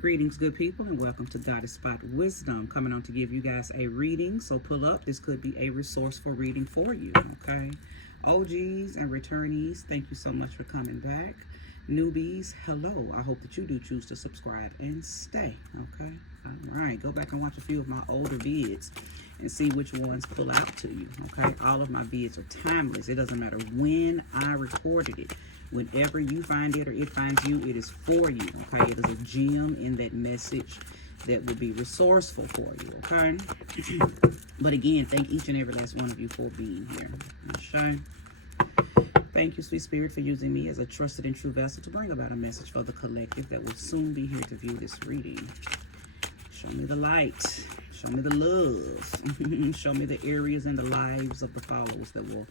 Greetings, good people, and welcome to Goddess Spot Wisdom, coming on to give you guys a reading. So pull up. This could be a resourceful reading for you, okay? OGs and returnees, thank you so much for coming back. Newbies, hello. I hope that you do choose to subscribe and stay, okay? All right, go back and watch a few of my older vids and see which ones pull out to you, okay? All of my vids are timeless. It doesn't matter when I recorded it. Whenever you find it or it finds you, it is for you, okay? It is a gem in that message that will be resourceful for you, okay? But again, thank each and every last one of you for being here, okay? Thank you, Sweet Spirit, for using me as a trusted and true vessel to bring about a message for the collective that will soon be here to view this reading. Show me the light. Show me the love. Show me the areas in the lives of the followers that will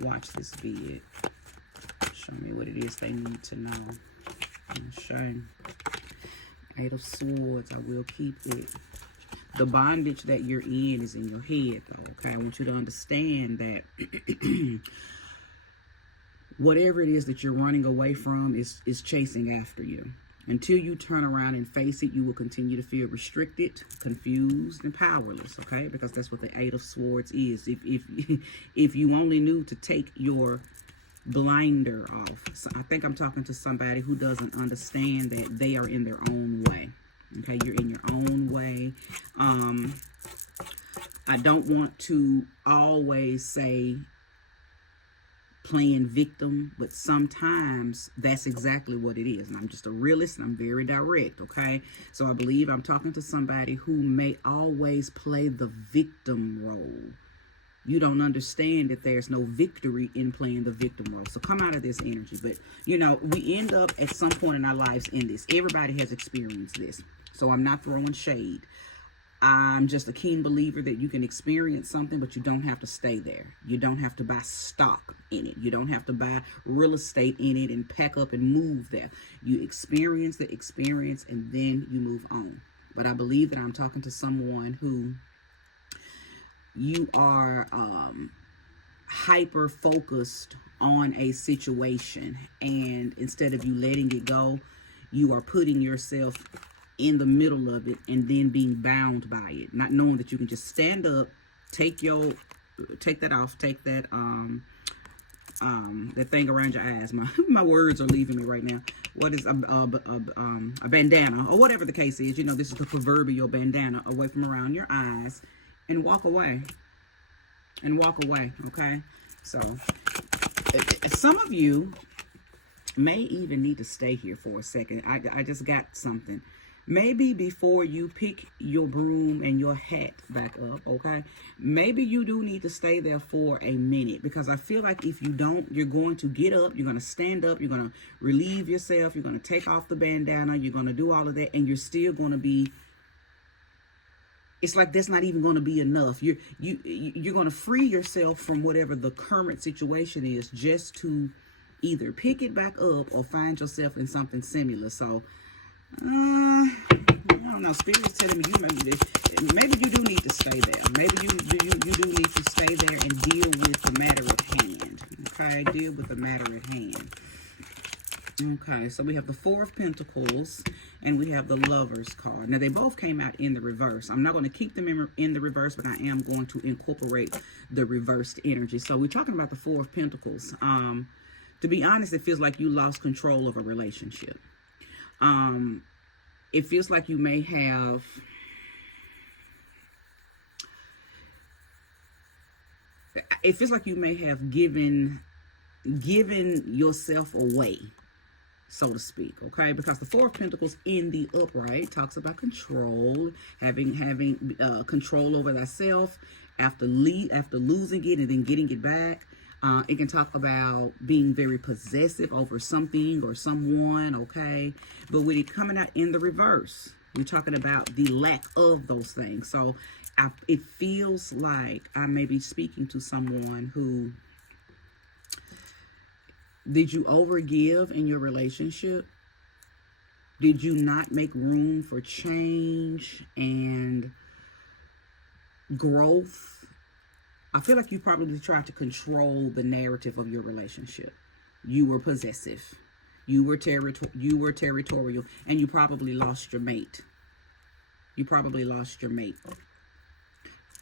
watch this vid. Show me what it is they need to know. Show. Eight of Swords. I will keep it. The bondage that you're in is in your head, though. Okay, I want you to understand that whatever it is that you're running away from is chasing after you. Until you turn around and face it, you will continue to feel restricted, confused, and powerless. Okay, because that's what the Eight of Swords is. If you only knew to take your blinder off. So I think I'm talking to somebody who doesn't understand that they are in their own way. Okay, you're in your own way. I don't want to always say playing victim, but sometimes that's exactly what it is. And I'm just a realist and I'm very direct, okay? So I believe I'm talking to somebody who may always play the victim role. You don't understand that there's no victory in playing the victim role. So come out of this energy. But, you know, we end up at some point in our lives in this. Everybody has experienced this. So I'm not throwing shade. I'm just a keen believer that you can experience something, but you don't have to stay there. You don't have to buy stock in it. You don't have to buy real estate in it and pack up and move there. You experience the experience and then you move on. But I believe that I'm talking to someone who you are hyper focused on a situation, and instead of you letting it go, you are putting yourself in the middle of it and then being bound by it, not knowing that you can just stand up, take that off, take that that thing around your eyes. My words are leaving me right now. What is a bandana or whatever the case is? You know, this is the proverbial bandana away from around your eyes. And walk away. Okay? So, some of you may even need to stay here for a second. I just got something. Maybe before you pick your broom and your hat back up, okay? Maybe you do need to stay there for a minute, because I feel like if you don't, you're going to get up, you're going to stand up, you're going to relieve yourself, you're going to take off the bandana, you're going to do all of that, and you're still going to be, it's like that's not even going to be enough. You're going to free yourself from whatever the current situation is, just to either pick it back up or find yourself in something similar. So, I don't know. Spirit's telling me maybe you do need to stay there. Maybe you do need to stay there and deal with the matter at hand. Okay, deal with the matter at hand. Okay, so we have the Four of Pentacles and we have the Lovers card. Now, they both came out in the reverse. I'm not going to keep them in the reverse, but I am going to incorporate the reversed energy. So we're talking about the Four of Pentacles. To be honest, it feels like you lost control of a relationship. It feels like you may have given yourself away, so to speak, okay? Because the Four of Pentacles in the upright talks about control, having control over thyself after losing it and then getting it back. It can talk about being very possessive over something or someone, okay? But with it coming out in the reverse, we're talking about the lack of those things. So it feels like I may be speaking to someone who, did you overgive in your relationship? Did you not make room for change and growth? I feel like you probably tried to control the narrative of your relationship. You were possessive. You were territorial, and you probably lost your mate. You probably lost your mate.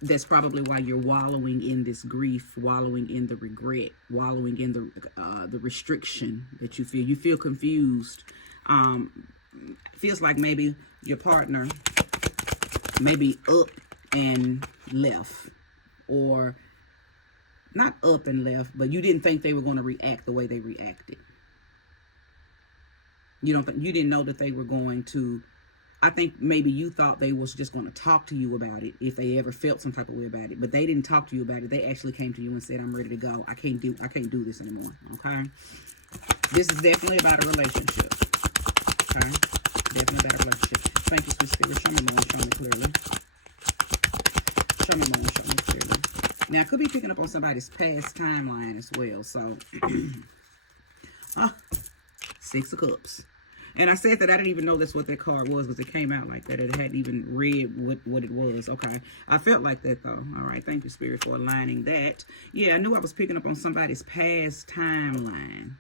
That's probably why you're wallowing in this grief, wallowing in the regret, wallowing in the restriction that you feel. You feel confused. Feels like maybe your partner maybe up and left, or not up and left, but you didn't think they were going to react the way they reacted. You didn't know that they were going to. I think maybe you thought they was just going to talk to you about it if they ever felt some type of way about it, but they didn't talk to you about it. They actually came to you and said, "I'm ready to go. I can't do this anymore." Okay, this is definitely about a relationship. Okay, definitely about a relationship. Thank you, sweet spirit. Show me more. Show me clearly. Show me more. Show me clearly. Now, I could be picking up on somebody's past timeline as well. So, Six of Cups. And I said that I didn't even know that's what that card was because it came out like that. It hadn't even read what it was. Okay. I felt like that, though. All right. Thank you, Spirit, for aligning that. Yeah, I knew I was picking up on somebody's past timeline.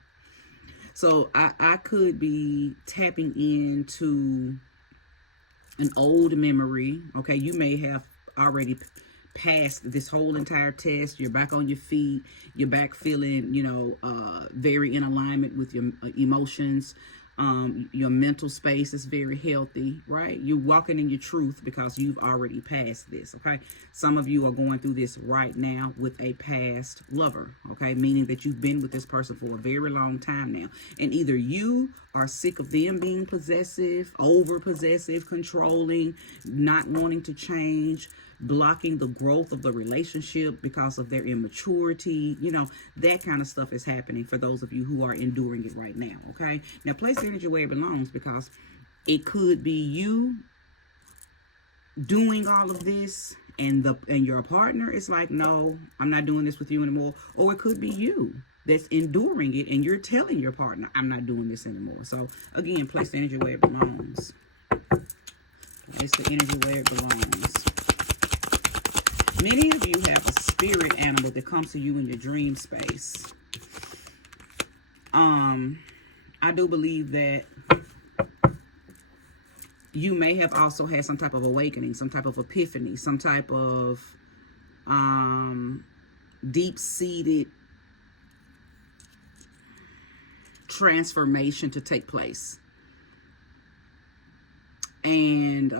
So I could be tapping into an old memory. Okay. You may have already passed this whole entire test. You're back on your feet. You're back feeling, very in alignment with your emotions. Your mental space is very healthy, right? You're walking in your truth because you've already passed this, okay? Some of you are going through this right now with a past lover, okay? Meaning that you've been with this person for a very long time now. And either you are sick of them being possessive, over possessive, controlling, not wanting to change, blocking the growth of the relationship because of their immaturity. That kind of stuff is happening for those of you who are enduring it right now, okay? Now, place the energy where it belongs, because it could be you doing all of this and your partner is like, "No, I'm not doing this with you anymore." Or it could be you that's enduring it and you're telling your partner, "I'm not doing this anymore." So, again, place the energy where it belongs. Place the energy where it belongs. Many of you have a spirit animal that comes to you in your dream space. I do believe that you may have also had some type of awakening, some type of epiphany, some type of deep-seated transformation to take place. And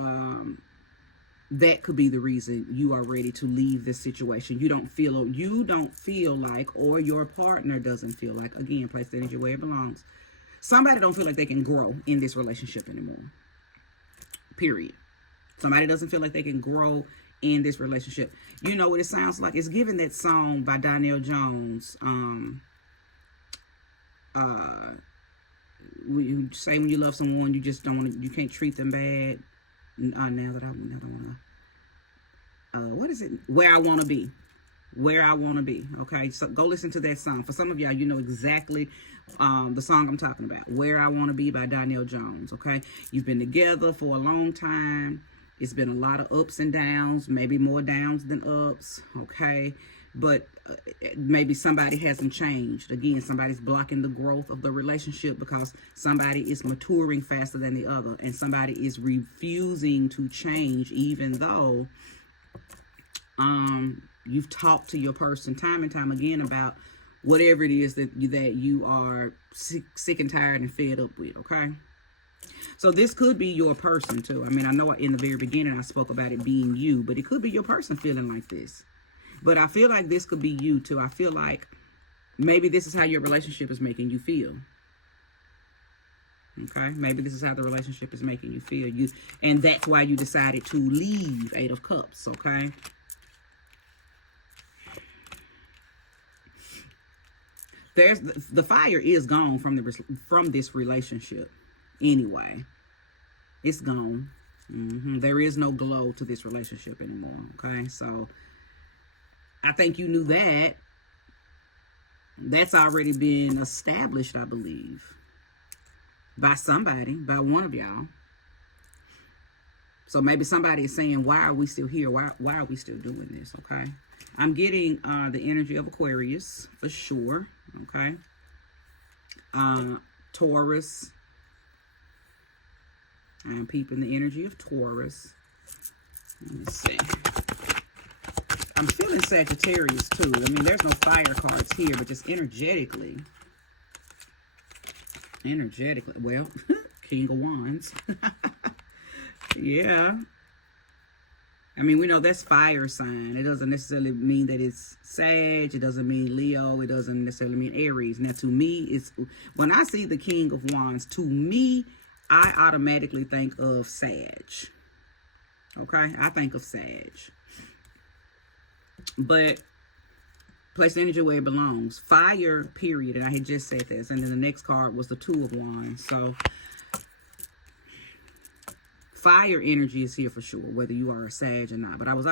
that could be the reason you are ready to leave this situation. You don't feel like, or your partner doesn't feel like, again, place the energy where it belongs. Somebody don't feel like they can grow in this relationship anymore. Period. Somebody doesn't feel like they can grow in this relationship. You know what it sounds like? It's given that song by Donnell Jones. You say when you love someone, you just don't want to, you can't treat them bad. What is it? Where I Want to Be. Where I Want to Be. Okay, so go listen to that song. For some of y'all, you know exactly the song I'm talking about. Where I Want to Be by Donnell Jones. Okay, you've been together for a long time. It's been a lot of ups and downs, maybe more downs than ups. Okay, but maybe somebody hasn't changed. Again, somebody's blocking the growth of the relationship because somebody is maturing faster than the other, and somebody is refusing to change, even though you've talked to your person time and time again about whatever it is that you are sick and tired and fed up with. Okay, so this could be your person too. I mean, I know in the very beginning I spoke about it being you, but it could be your person feeling like this. But I feel like this could be you too. I feel like maybe this is how your relationship is making you feel. Okay, maybe this is how the relationship is making you feel. And that's why you decided to leave. 8 of Cups. Okay. The fire is gone from this relationship. Anyway, it's gone. There is no glow to this relationship anymore. Okay, so I think you knew that. That's already been established, I believe, by somebody, by one of y'all. So maybe somebody is saying, "Why are we still here? Why are we still doing this?" Okay, I'm getting the energy of Aquarius for sure. Okay, Taurus. I'm peeping the energy of Taurus. Let me see. I'm feeling Sagittarius too. I mean, there's no fire cards here, but just energetically. Well, King of Wands. Yeah. I mean, we know that's fire sign. It doesn't necessarily mean that it's Sag. It doesn't mean Leo. It doesn't necessarily mean Aries. Now, to me, it's when I see the King of Wands, to me, I automatically think of Sag. Okay? I think of Sag. But place the energy where it belongs. Fire, period. And I had just said this. And then the next card was the Two of Wands. So fire energy is here for sure, whether you are a Sag or not. But I was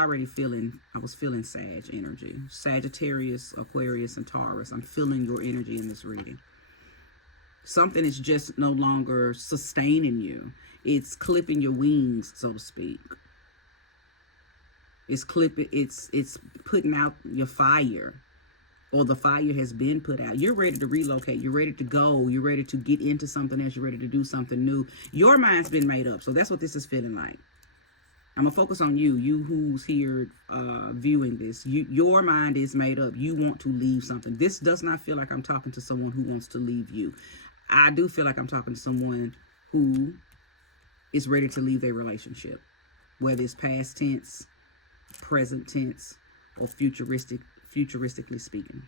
feeling Sag energy. Sagittarius, Aquarius, and Taurus. I'm feeling your energy in this reading. Something is just no longer sustaining you. It's clipping your wings, so to speak. It's putting out your fire, or the fire has been put out. You're ready to relocate. You're ready to go. You're ready to get into something else. You're ready to do something new. Your mind's been made up. So that's what this is feeling like. I'm going to focus on you who's here viewing this. Your mind is made up. You want to leave something. This does not feel like I'm talking to someone who wants to leave you. I do feel like I'm talking to someone who is ready to leave their relationship, whether it's past tense, present tense, or futuristically speaking.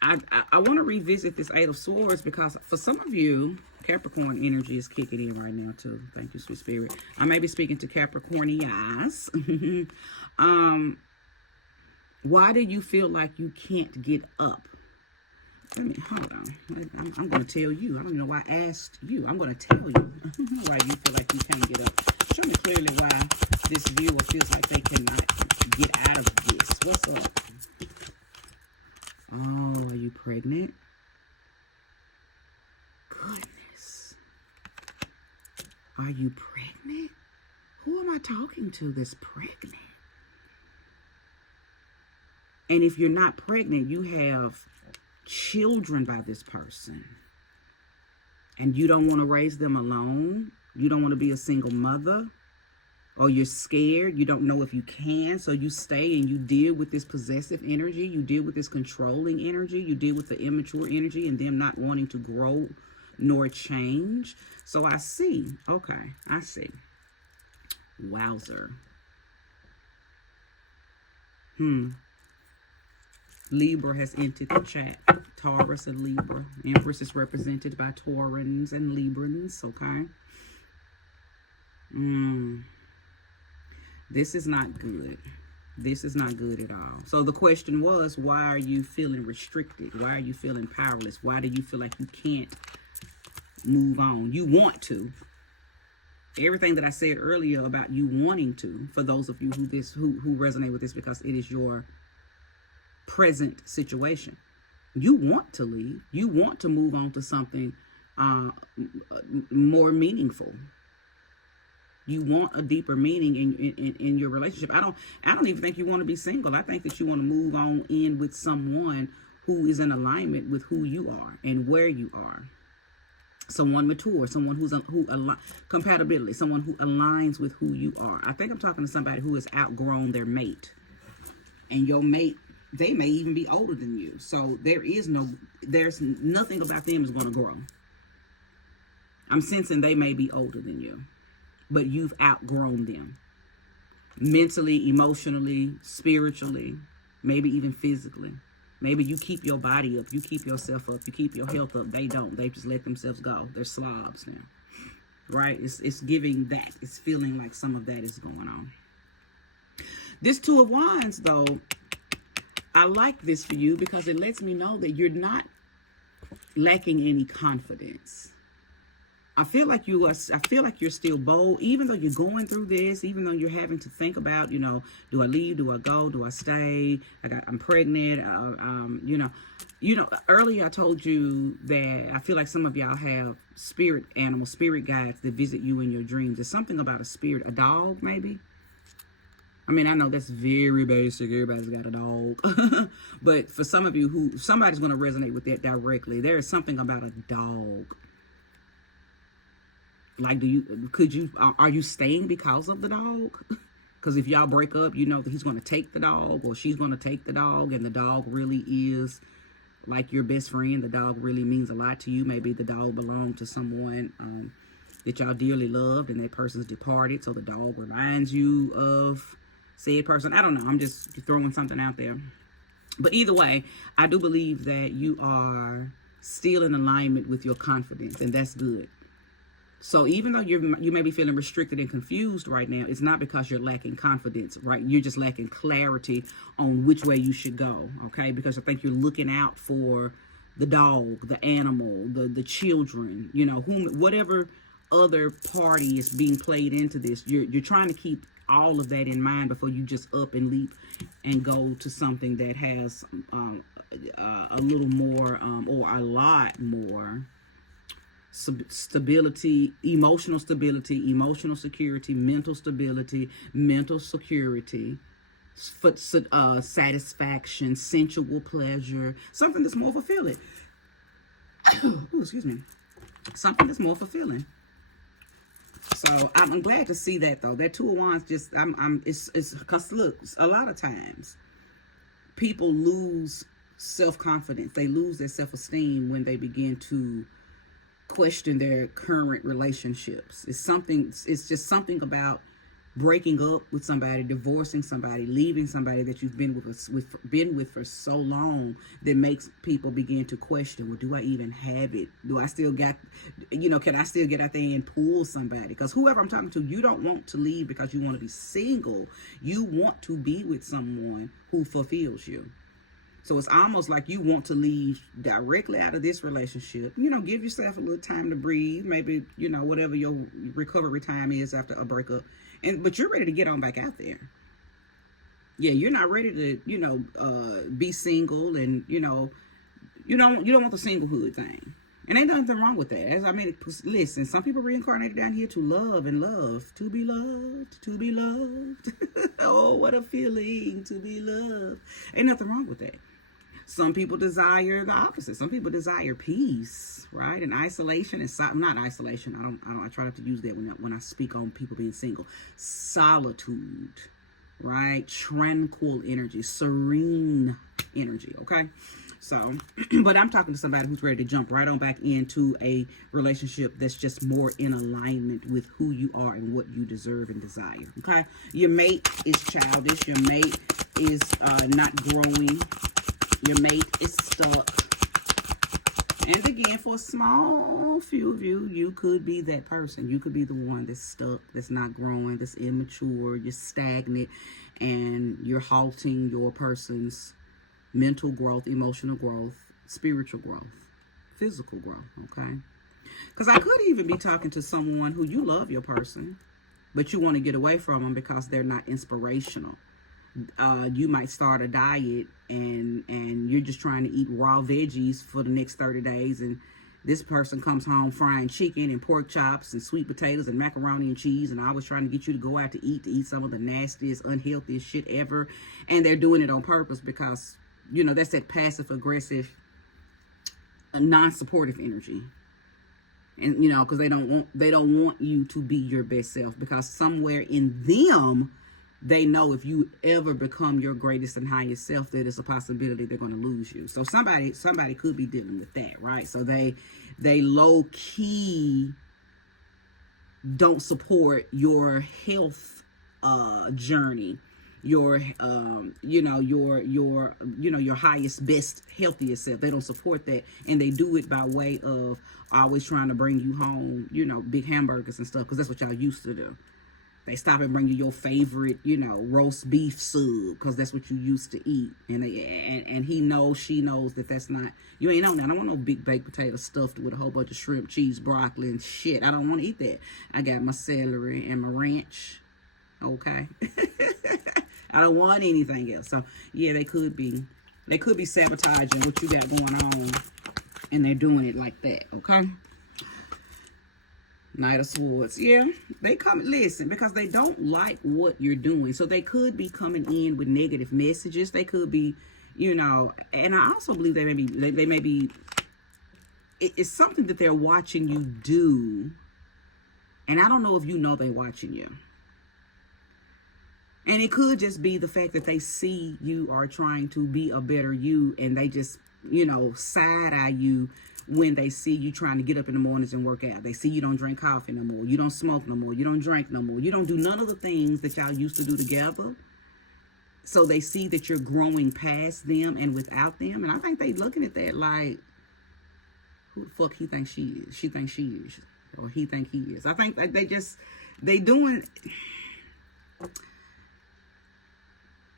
I want to revisit this Eight of Swords because for some of you, Capricorn energy is kicking in right now too. Thank you, sweet spirit. I may be speaking to Capricornians. Why do you feel like you can't get up? Hold on. I'm going to tell you. I don't even know why I asked you. I'm going to tell you why you feel like you can't get up. Show me clearly why this viewer feels like they cannot get out of this. What's up? Oh, are you pregnant? Goodness. Are you pregnant? Who am I talking to that's pregnant? And if you're not pregnant, you have children by this person. And you don't want to raise them alone. You don't want to be a single mother. Or you're scared, you don't know if you can, so you stay and you deal with this possessive energy, you deal with this controlling energy, you deal with the immature energy and them not wanting to grow nor change. So I see, okay, I see. Wowzer. Libra has entered the chat. Taurus and Libra. Empress is represented by Taurans and Librans, okay? This is not good. This is not good at all. So the question was, why are you feeling restricted? Why are you feeling powerless? Why do you feel like you can't move on? You want to. Everything that I said earlier about you wanting to, for those of you who resonate with this because it is your present situation. You want to leave. You want to move on to something more meaningful. You want a deeper meaning in your relationship. I don't even think you want to be single. I think that you want to move on in with someone who is in alignment with who you are and where you are. Someone mature, someone compatibility, someone who aligns with who you are. I think I'm talking to somebody who has outgrown their mate. And your mate, they may even be older than you. So there's nothing about them is going to grow. I'm sensing they may be older than you. But you've outgrown them. Mentally, emotionally, spiritually, maybe even physically. Maybe you keep your body up, you keep yourself up, you keep your health up. They don't. They just let themselves go. They're slobs now. Right? It's giving that. It's feeling like some of that is going on. This Two of Wands, though, I like this for you because it lets me know that you're not lacking any confidence. I feel like you're still bold, even though you're going through this, even though you're having to think about, do I leave? Do I go? Do I stay? I'm pregnant. Earlier I told you that I feel like some of y'all have spirit animals, spirit guides that visit you in your dreams. There's something about a spirit, a dog maybe. I mean, I know that's very basic. Everybody's got a dog. But for some of you who, somebody's going to resonate with that directly. There is something about a dog. Like, are you staying because of the dog? Because if y'all break up, you know that he's going to take the dog or she's going to take the dog, and the dog really is like your best friend. The dog really means a lot to you. Maybe the dog belonged to someone that y'all dearly loved, and that person's departed, so the dog reminds you of said person. I don't know. I'm just throwing something out there. But either way, I do believe that you are still in alignment with your confidence, and that's good. So even though you may be feeling restricted and confused right now, it's not because you're lacking confidence, right? You're just lacking clarity on which way you should go, okay? Because I think you're looking out for the dog, the animal, the children, you know, whatever other party is being played into this. You're trying to keep all of that in mind before you just up and leap and go to something that has a little more or a lot more stability, emotional security, mental stability, mental security, satisfaction, sensual pleasure, something that's more fulfilling. Ooh, excuse me. Something that's more fulfilling. So I'm glad to see that, though. That Two of Wands it's because look, a lot of times people lose self-confidence. They lose their self-esteem when they begin to question their current relationships. It's just something about breaking up with somebody, divorcing somebody, leaving somebody that you've been with for so long that makes people begin to question, well, do I even have it? Do I still got, can I still get out there and pull somebody? Because whoever I'm talking to, you don't want to leave because you want to be single. You want to be with someone who fulfills you. So it's almost like you want to leave directly out of this relationship. Give yourself a little time to breathe. Maybe, whatever your recovery time is after a breakup. But you're ready to get on back out there. Yeah, you're not ready to, be single and, you don't want the singlehood thing. And ain't nothing wrong with that. Listen, some people reincarnated down here to love and love. To be loved, to be loved. Oh, what a feeling to be loved. Ain't nothing wrong with that. Some people desire the opposite. Some people desire peace, right? And isolation is not isolation. I try not to use that when I speak on people being single. Solitude, right? Tranquil energy, serene energy, okay? So, but I'm talking to somebody who's ready to jump right on back into a relationship that's just more in alignment with who you are and what you deserve and desire, okay? Your mate is childish. Your mate is not growing. Your mate is stuck. And again, for a small few of you, you could be that person. You could be the one that's stuck, that's not growing, that's immature, you're stagnant, and you're halting your person's mental growth, emotional growth, spiritual growth, physical growth, okay? Because I could even be talking to someone who you love your person, but you want to get away from them because they're not inspirational. You might start a diet and you're just trying to eat raw veggies for the next 30 days, and this person comes home frying chicken and pork chops and sweet potatoes and macaroni and cheese, and always trying to get you to go out to eat some of the nastiest, unhealthiest shit ever, and they're doing it on purpose because that's that passive aggressive, non-supportive energy. And because they don't want you to be your best self, because somewhere in them they know if you ever become your greatest and highest self, that it's a possibility they're going to lose you. So somebody could be dealing with that, right? So they low key don't support your health journey, your your highest, best, healthiest self. They don't support that, and they do it by way of always trying to bring you home, big hamburgers and stuff, because that's what y'all used to do. They stop and bring you your favorite, roast beef sub, because that's what you used to eat. And he knows, she knows that's not, you ain't on that. I don't want no big baked potato stuffed with a whole bunch of shrimp, cheese, broccoli, and shit. I don't want to eat that. I got my celery and my ranch. Okay. I don't want anything else. So, yeah, they could be sabotaging what you got going on, and they're doing it like that, okay? Knight of Swords. Yeah, they come, listen, because they don't like what you're doing. So they could be coming in with negative messages. They could be, you know, and I also believe they may be, it's something that they're watching you do. And I don't know if you know they're watching you. And it could just be the fact that they see you are trying to be a better you, and they just, you know, side eye you when they see you trying to get up in the mornings and work out. They see you don't drink coffee no more. You don't smoke no more. You don't drink no more. You don't do none of the things that y'all used to do together. So they see that you're growing past them and without them. And I think they looking at that like, who the fuck he thinks she is? She thinks she is. Or he think he is. I think that they doing...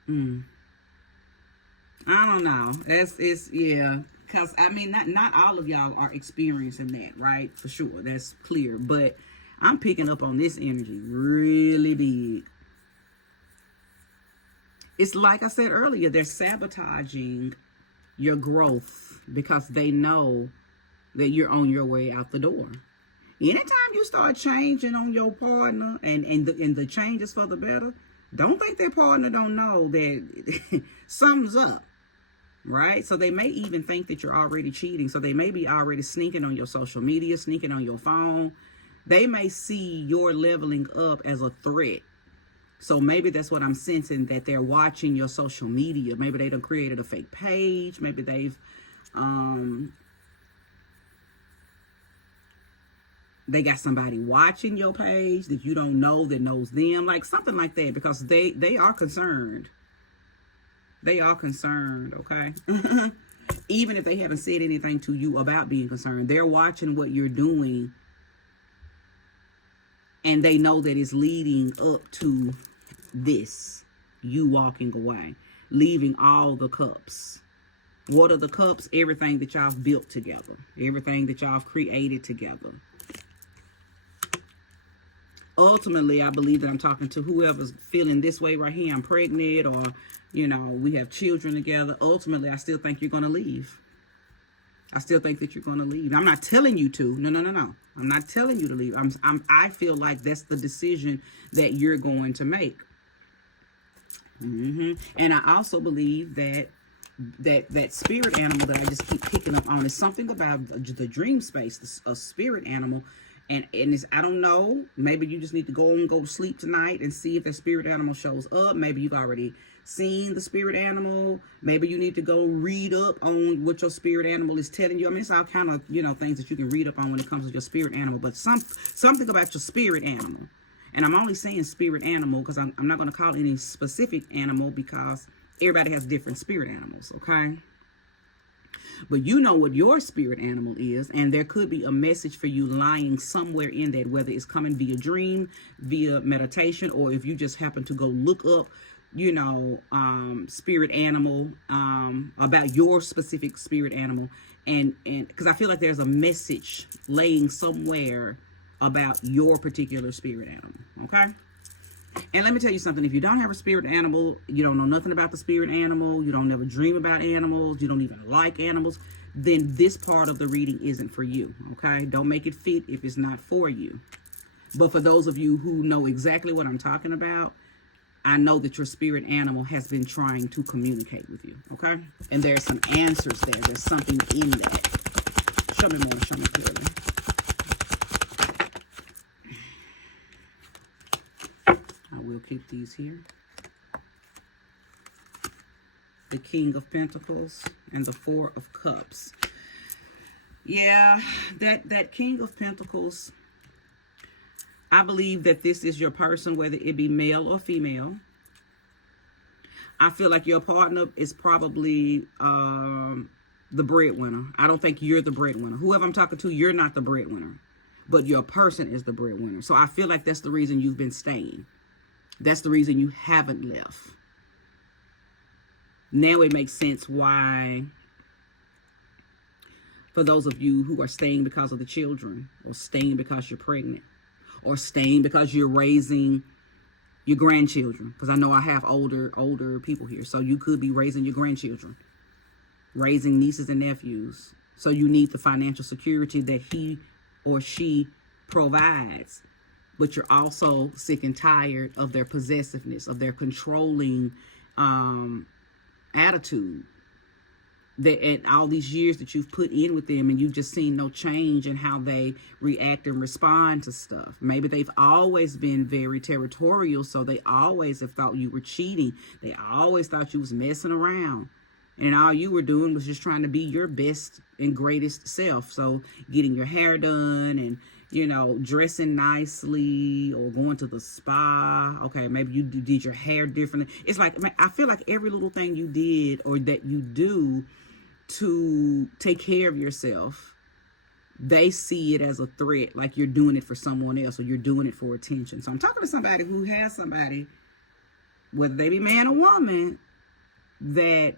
I don't know. It's yeah. Because, I mean, not all of y'all are experiencing that, right? For sure. That's clear. But I'm picking up on this energy really big. It's like I said earlier, they're sabotaging your growth because they know that you're on your way out the door. Anytime you start changing on your partner and the changes for the better, don't think their partner don't know that something's up. Right? So they may even think that you're already cheating. So they may be already sneaking on your social media, sneaking on your phone. They may see your leveling up as a threat. So maybe that's what I'm sensing, that they're watching your social media. Maybe they done created a fake page. Maybe they've, they got somebody watching your page that you don't know that knows them. Like something like that, because they are concerned. They are concerned, okay? Even if they haven't said anything to you about being concerned, they're watching what you're doing. And they know that it's leading up to this. You walking away. Leaving all the cups. What are the cups? Everything that y'all built together. Everything that y'all created together. Ultimately, I believe that I'm talking to whoever's feeling this way right here. I'm pregnant, or, you know, we have children together. Ultimately, I still think you're going to leave. I still think that you're going to leave. I'm not telling you to. No. I'm not telling you to leave. I feel like that's the decision that you're going to make. And I also believe that spirit animal that I just keep picking up on is something about the dream space, a spirit animal. And it's, I don't know, maybe you just need to go to sleep tonight and see if that spirit animal shows up. Maybe you've already seen the spirit animal. Maybe you need to go read up on what your spirit animal is telling you. I mean, it's all kind of, you know, things that you can read up on when it comes to your spirit animal. But something about your spirit animal. And I'm only saying spirit animal because I'm not going to call any specific animal, because everybody has different spirit animals, okay? But you know what your spirit animal is, and there could be a message for you lying somewhere in that, whether it's coming via dream, via meditation, or if you just happen to go look up, you know, spirit animal, about your specific spirit animal. And because I feel like there's a message laying somewhere about your particular spirit animal, okay? And let me tell you something. If you don't have a spirit animal, you don't know nothing about the spirit animal, you don't never dream about animals, you don't even like animals, then this part of the reading isn't for you, okay? Don't make it fit if it's not for you. But for those of you who know exactly what I'm talking about, I know that your spirit animal has been trying to communicate with you, okay? And there's some answers there. There's something in that. Show me more. Show me clearly. We'll keep these here. The King of Pentacles and the Four of Cups. Yeah, that King of Pentacles, I believe that this is your person, whether it be male or female. I feel like your partner is probably the breadwinner. I don't think you're the breadwinner. Whoever I'm talking to, you're not the breadwinner. But your person is the breadwinner. So I feel like that's the reason you've been staying. That's the reason you haven't left. Now it makes sense why, for those of you who are staying because of the children, or staying because you're pregnant, or staying because you're raising your grandchildren. Because I know I have older people here. So you could be raising your grandchildren, raising nieces and nephews. So you need the financial security that he or she provides, but you're also sick and tired of their possessiveness, of their controlling attitude. That and all these years that you've put in with them, and you've just seen no change in how they react and respond to stuff. Maybe they've always been very territorial, so they always have thought you were cheating. They always thought you was messing around, and all you were doing was just trying to be your best and greatest self. So getting your hair done and, you know, dressing nicely or going to the spa. Okay, maybe you did your hair differently. It's like, I feel like every little thing you did or that you do to take care of yourself, they see it as a threat, like you're doing it for someone else or you're doing it for attention. So I'm talking to somebody who has somebody, whether they be man or woman, that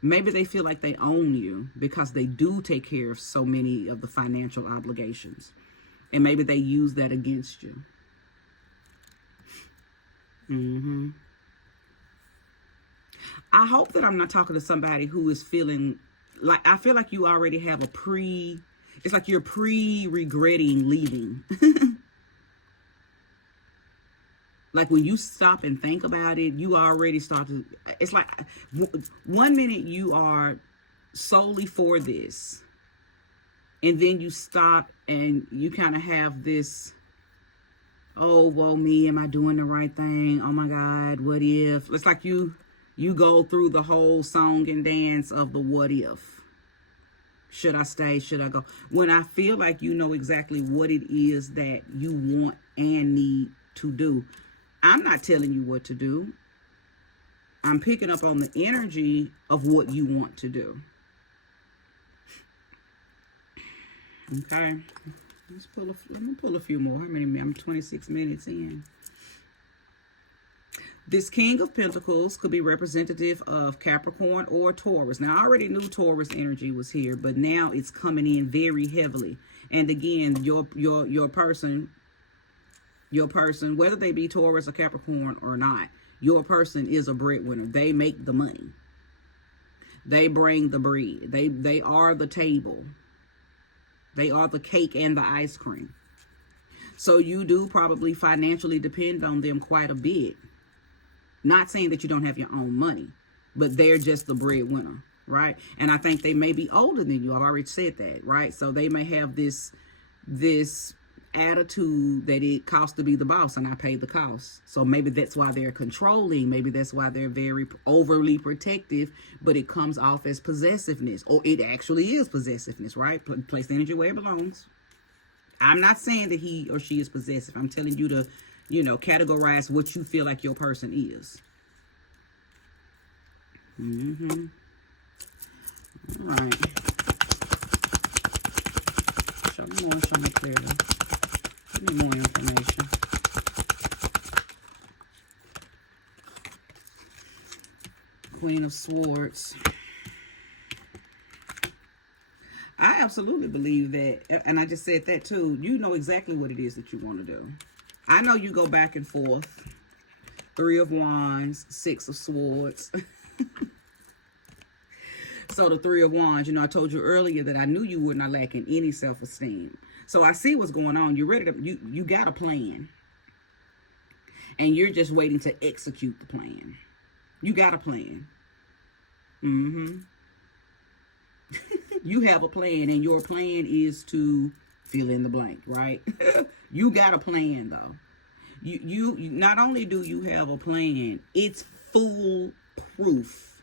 maybe they feel like they own you because they do take care of so many of the financial obligations. And maybe they use that against you. I hope that I'm not talking to somebody who is feeling like, I feel like you already have it's like you're regretting leaving. Like when you stop and think about it, you already start to, it's like 1 minute you are solely for this. And then you stop and you kind of have this, oh, woe me, am I doing the right thing? Oh my God, what if? It's like you go through the whole song and dance of the what if. Should I stay? Should I go? When I feel like you know exactly what it is that you want and need to do. I'm not telling you what to do. I'm picking up on the energy of what you want to do. Okay. Let me pull a few more. How many? I'm 26 minutes in. This King of Pentacles could be representative of Capricorn or Taurus. Now, I already knew Taurus energy was here, but now it's coming in very heavily. And again, your person, whether they be Taurus or Capricorn or not, your person is a breadwinner. They make the money. They bring the bread. They are the table. They are the cake and the ice cream. So you do probably financially depend on them quite a bit. Not saying that you don't have your own money, but they're just the breadwinner, right? And I think they may be older than you. I've already said that, right? So they may have this attitude that it costs to be the boss and I pay the cost. So maybe that's why they're controlling. Maybe that's why they're very overly protective, but it comes off as possessiveness, or it actually is possessiveness, right? Place the energy where it belongs. I'm not saying that he or she is possessive. I'm telling you to, you know, categorize what you feel like your person is. All right. Show me more, show me clearly. Give me more information. Queen of Swords. I absolutely believe that, and I just said that too, you know exactly what it is that you want to do. I know you go back and forth. 3 of Wands, 6 of Swords. So the 3 of Wands, you know, I told you earlier that I knew you were not lacking any self-esteem. So I see what's going on. You're ready to, you got a plan. And you're just waiting to execute the plan. You got a plan. You have a plan, and your plan is to fill in the blank, right? You got a plan, though. You not only do you have a plan, it's foolproof.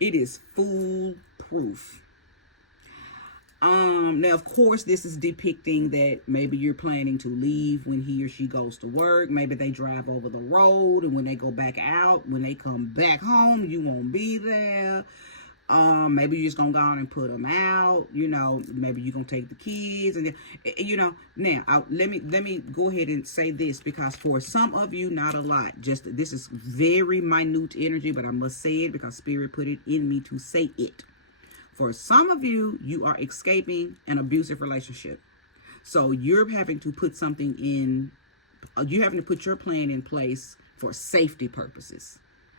It is foolproof. Now, of course, this is depicting that maybe you're planning to leave when he or she goes to work. Maybe they drive over the road, and when they go back out, when they come back home, you won't be there. Maybe you're just gonna go on and put them out. You know, maybe you're gonna take the kids, and you know. Now, let me go ahead and say this, because for some of you, not a lot. Just this is very minute energy, but I must say it because Spirit put it in me to say it. For some of you, you are escaping an abusive relationship. So you're having to put something in, you're having to put your plan in place for safety purposes.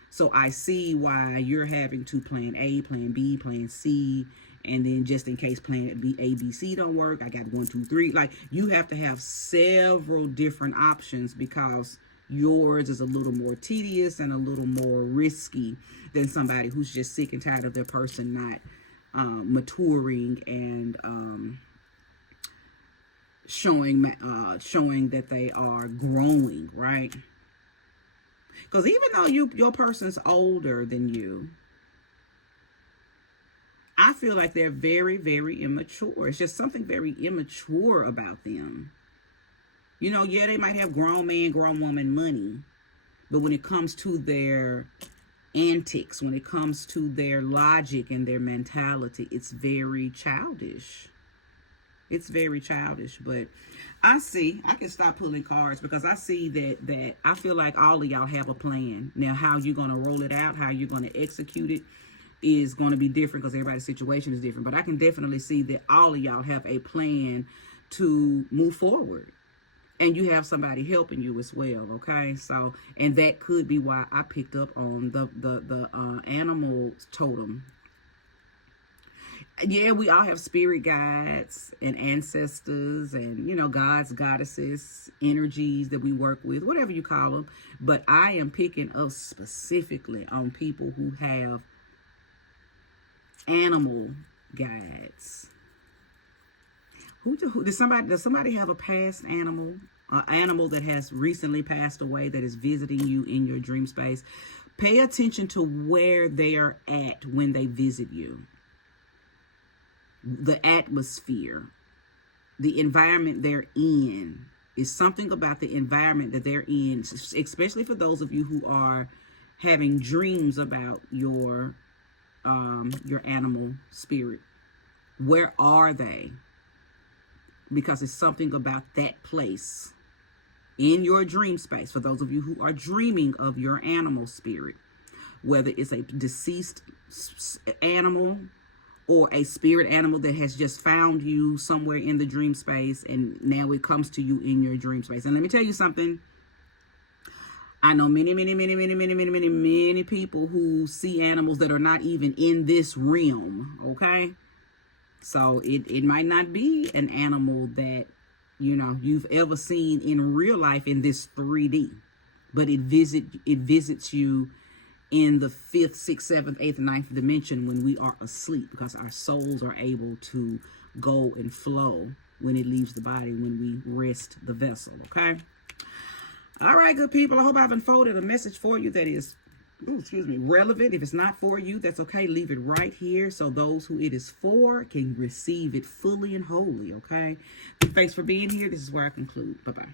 So I see why you're having to plan A, plan B, plan C, And then just in case plan B, A, B, C don't work, I got 1, 2, 3. Like, you have to have several different options because yours is a little more tedious and a little more risky than somebody who's just sick and tired of their person not maturing and showing that they are growing, right? Because even though your person's older than you, I feel like they're very, very immature. It's just something very immature about them. You know, yeah, they might have grown man, grown woman money, but when it comes to their antics, when it comes to their logic and their mentality, it's very childish. It's very childish. But I can stop pulling cards because I see that I feel like all of y'all have a plan. Now, how you're going to roll it out, how you're going to execute it is going to be different because everybody's situation is different. But I can definitely see that all of y'all have a plan to move forward. And you have somebody helping you as well, okay? So, and that could be why I picked up on the animal totem. Yeah, we all have spirit guides and ancestors and, you know, gods, goddesses, energies that we work with, whatever you call them. But I am picking up specifically on people who have animal guides. Does somebody have a past animal? An animal that has recently passed away that is visiting you in your dream space? Pay attention to where they are at when they visit you. The atmosphere, the environment they're in. Is something about the environment that they're in, especially for those of you who are having dreams about your animal spirit. Where are they? Because it's something about that place in your dream space. For those of you who are dreaming of your animal spirit, whether it's a deceased animal or a spirit animal that has just found you somewhere in the dream space and now it comes to you in your dream space. And let me tell you something. I know many people who see animals that are not even in this realm, okay? So it might not be an animal that, you know, you've ever seen in real life in this 3D, but it visits you in the 5th, 6th, 7th, 8th, 9th dimension when we are asleep, because our souls are able to go and flow when it leaves the body, when we rest the vessel, okay? All right, good people. I hope I've unfolded a message for you that is, relevant. If it's not for you, that's okay. Leave it right here so those who it is for can receive it fully and wholly, okay? Thanks for being here. This is where I conclude. Bye-bye.